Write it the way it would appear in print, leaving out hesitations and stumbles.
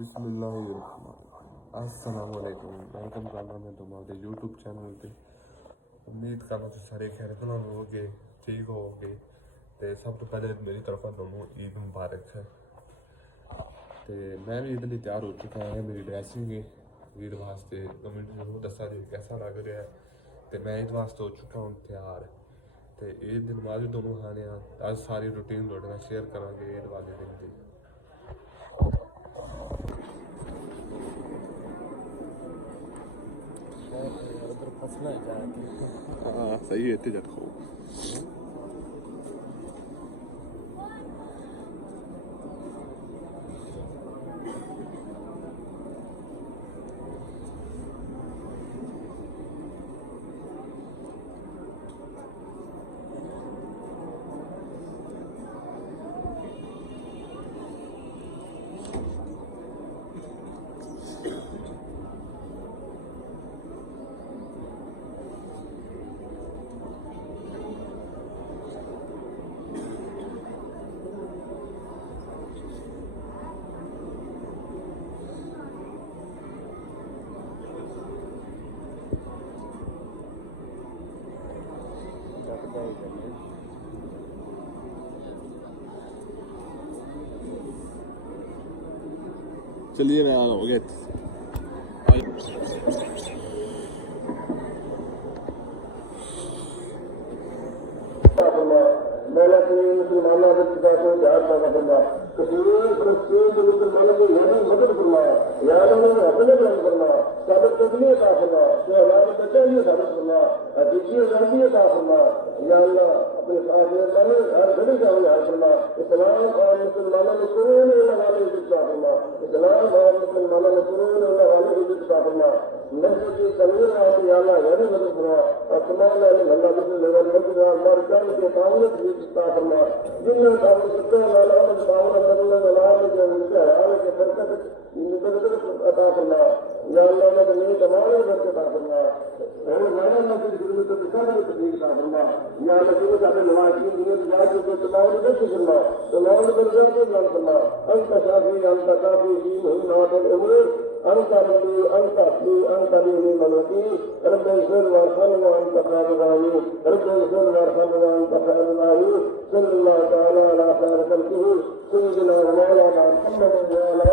अस्सलामुअलैकुम, वेलकम करना मैं तुम्हारे यूट्यूब चैनल पे। उम्मीद करना तुम सारे खैरियत नाल होगे, ठीक होगे। तो सब तो पहले मेरी तरफ दोनों ईद मुबारक है। तो मैं भी ईद लिए तैयार हो चुका है। मेरी ड्रेसिंग है ईद वास्ते, कमेंट जरूर दसा जी कैसा लग रहा है। तो मैं ईद वास्ते हो चुका हूँ तैयार। तो ईद दिन बाद भी दोनों खाने आज सारी रूटीन थोड़े नाल शेयर करांगे ईद वाले दिन की। हाँ सही है, इतने जट खाओ। चलिए मैं हो गया। मुसलमानों के पिता याद पैदा करना कश्मीर फलस्तीन के मुसलमानों को यानी मदद करना याद उन्होंने अपने बयान करना साबित तकनी अता करना जो हमारे बच्चे लिए साबित करना हकीकी आजादी अता करना या अल्लाह अपने साथ हर घड़ी का हाल करना इस्लाम और मुसलमानों में कुरान वाले इज्जत अता करना इस्लाम और मुसलमानों में कुरान वाले इज्जत अता करना नस्ल की तमीर आती या अल्लाह यानी मदद करना और तमाम अल्लाह के हमारे काम के कामयाब इज्जत अता करना जिन्हें काम सकते हैं अल्लाह के कामयाब करने वाले जो उनके हाल के बरकत अता करना या अल्लाह ने नई तमाम बरकत अता करना और जाना न कि जिंदगी को सारे तकलीफ अता करना या अल्लाह जो सारे नवाजी दुनिया जाके जो तमाम बरकत करना तमाम बरकत को मान करना अंत शाफी अंत काफी दीन हुई नवाज उम्र अंत रब्बी अंत अफली अंत दीनी मलकी रब्बी इस्र वरहम व अंत खालिदानी रब्बी इस्र वरहम व अंत खालिदानी सल्लल्लाहु तआला अला खैर खल्किही सय्यिदना व मौलाना मुहम्मद व अला